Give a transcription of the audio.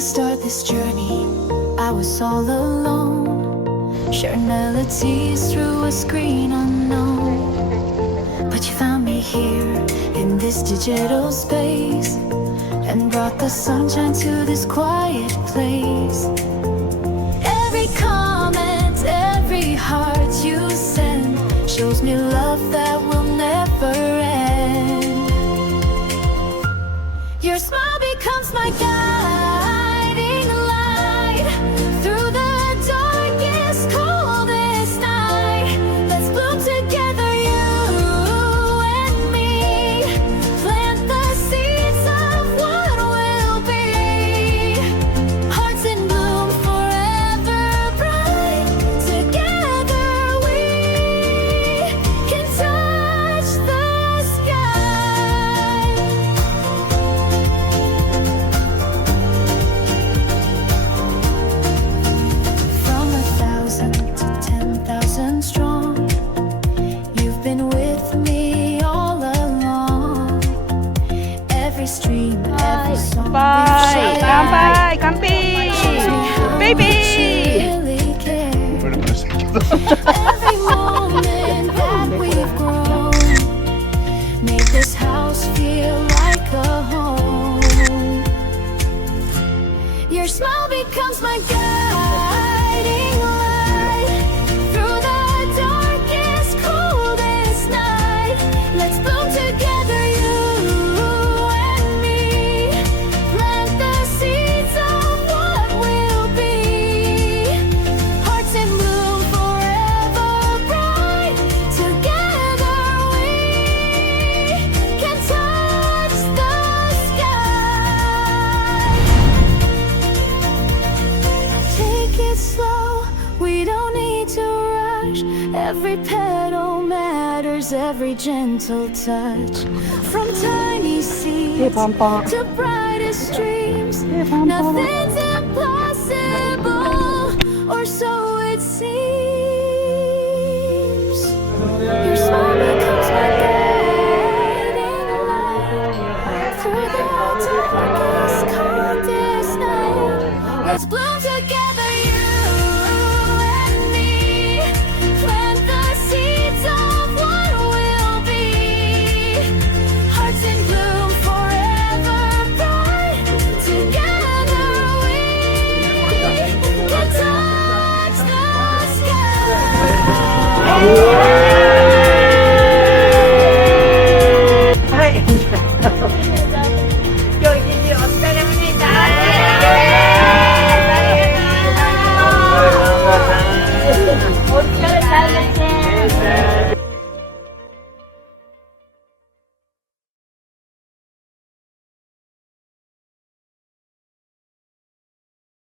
start this journey, I was all alone, sharing melodies through a screen unknown. But you found me here in this digital space and brought the sunshine to this quiet place. Every comment, every heart you send shows me love that will never end. Your smile becomes my guiding light through the darkest, coldest night. Let's bloom together, you and me. Plant the seeds of what will be. Hearts in bloom, forever bright. Together we can touch the sky. From 1,000 to 10,000 strong, you've been with me all along. Every stream, every song, 乾杯乾杯ベイビー really care. Every moment that we've grown made this house feel like a home. Your smile becomes my guiding light through the darkest, coldest night. Let's bloom together, you and me. Plant the seeds of what will be. Hearts in bloom, forever bright. Together we can touch the sky. Take it slow, we don't need to rush. Every petal matters, every gentle touch. From tiny seeds パンパン to brightest dreams, パンパン nothing's impossible, or so it seems.